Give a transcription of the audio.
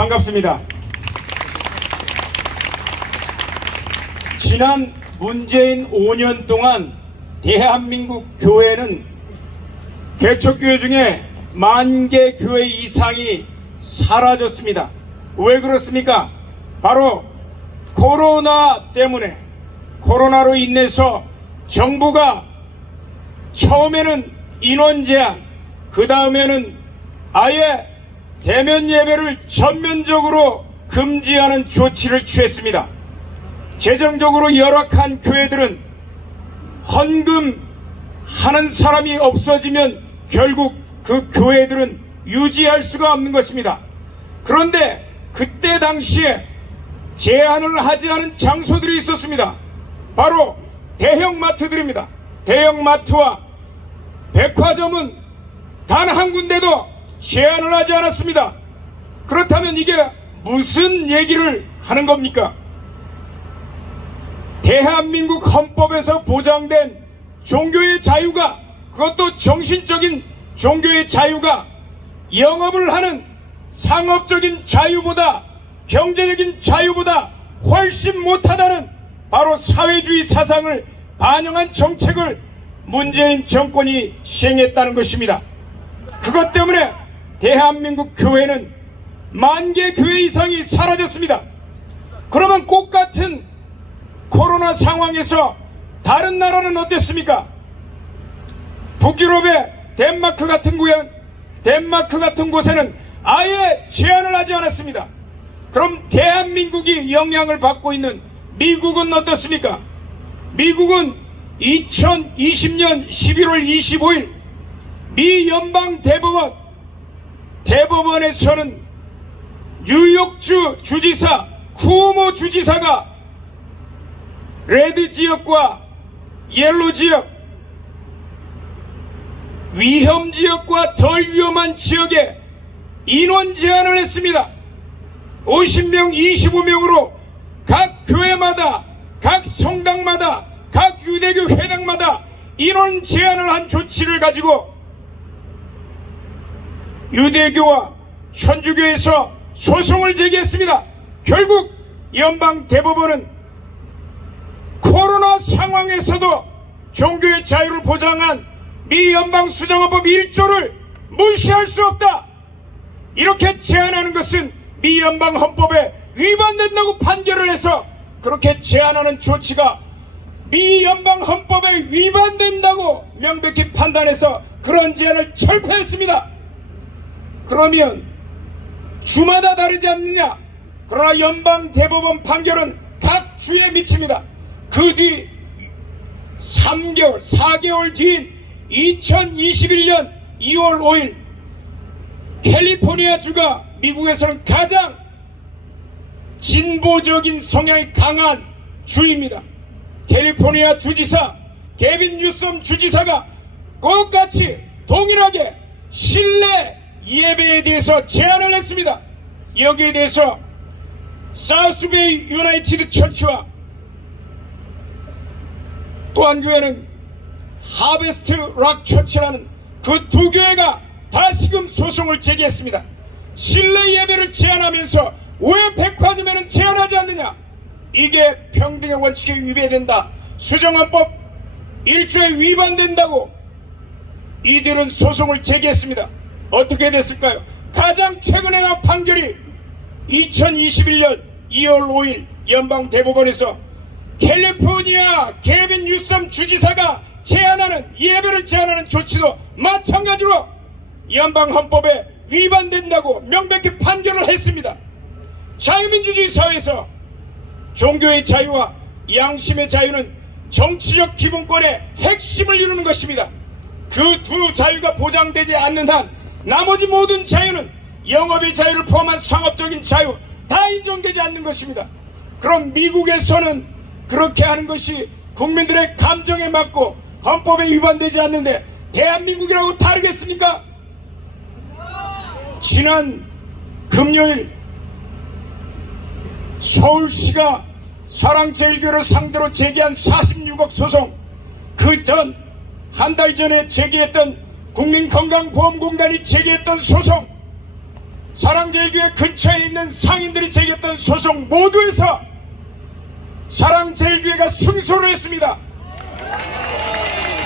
반갑습니다. 지난 문재인 5년 동안 대한민국 교회는 개척교회 중에 만 개 교회 이상이 사라졌습니다. 왜 그렇습니까? 바로 코로나 때문에 코로나로 인해서 정부가 처음에는 인원 제한, 그 다음에는 아예 대면 예배를 전면적으로 금지하는 조치를 취했습니다. 재정적으로 열악한 교회들은 헌금 하는 사람이 없어지면 결국 그 교회들은 유지할 수가 없는 것입니다. 그런데 그때 당시에 제한을 하지 않은 장소들이 있었습니다. 바로 대형 마트들입니다. 대형 마트와 백화점은 단 한 군데도 제한을 하지 않았습니다. 그렇다면 이게 무슨 얘기를 하는 겁니까? 대한민국 헌법에서 보장된 종교의 자유가 그것도 정신적인 종교의 자유가 영업을 하는 상업적인 자유보다 경제적인 자유보다 훨씬 못하다는 바로 사회주의 사상을 반영한 정책을 문재인 정권이 시행했다는 것입니다. 그것 때문에 대한민국 교회는 만 개 교회 이상이 사라졌습니다. 그러면 꽃 같은 코로나 상황에서 다른 나라는 어땠습니까? 북유럽의 덴마크 같은 구현, 덴마크 같은 곳에는 아예 제한을 하지 않았습니다. 그럼 대한민국이 영향을 받고 있는 미국은 어떻습니까? 미국은 2020년 11월 25일 미 연방 대법원 대법원에서는 뉴욕주 주지사 쿠오모 주지사가 레드 지역과 옐로 지역 위험 지역과 덜 위험한 지역에 인원 제한을 했습니다. 50명, 25명으로 각 교회마다, 각 성당마다, 각 유대교 회당마다 인원 제한을 한 조치를 가지고 유대교와 천주교에서 소송을 제기했습니다. 결국 연방 대법원은 코로나 상황에서도 종교의 자유를 보장한 미 연방 수정헌법 1조를 무시할 수 없다. 이렇게 제안하는 것은 미 연방 헌법에 위반된다고 판결을 해서 그렇게 제안하는 조치가 미 연방 헌법에 위반된다고 명백히 판단해서 그런 제안을 철폐했습니다. 그러면 주마다 다르지 않느냐? 그러나 연방 대법원 판결은 각 주에 미칩니다. 그 뒤 3개월, 4개월 뒤인 2021년 2월 5일 캘리포니아 주가 미국에서는 가장 진보적인 성향이 강한 주입니다. 캘리포니아 주지사 개빈 뉴섬 주지사가 똑같이 동일하게 실 내 예배에 대해서 제안을 했습니다. 여기에 대해서 사우스베이 유나이티드 처치와 또한 교회는 하베스트 락 처치라는 그 두 교회가 다시금 소송을 제기했습니다. 실내 예배를 제한하면서 왜 백화점에는 제한하지 않느냐? 이게 평등의 원칙에 위배된다. 수정헌법 1조에 위반된다고 이들은 소송을 제기했습니다. 어떻게 됐을까요? 가장 최근에 난 판결이 2021년 2월 5일 연방 대법원에서 캘리포니아 케빈 뉴섬 주지사가 제안하는 예배를 제한하는 조치도 마찬가지로 연방 헌법에 위반된다고 명백히 판결을 했습니다. 자유민주주의 사회에서 종교의 자유와 양심의 자유는 정치적 기본권의 핵심을 이루는 것입니다. 그 두 자유가 보장되지 않는 한 나머지 모든 자유는 영업의 자유를 포함한 상업적인 자유 다 인정되지 않는 것입니다. 그럼 미국에서는 그렇게 하는 것이 국민들의 감정에 맞고 헌법에 위반되지 않는데 대한민국이라고 다르겠습니까? 지난 금요일 서울시가 사랑제일교를 상대로 제기한 46억 소송 그 전 한 달 전에 제기했던 국민건강보험공단이 제기했던 소송 사랑제일교회 근처에 있는 상인들이 제기했던 소송 모두에서 사랑제일교회가 승소를 했습니다.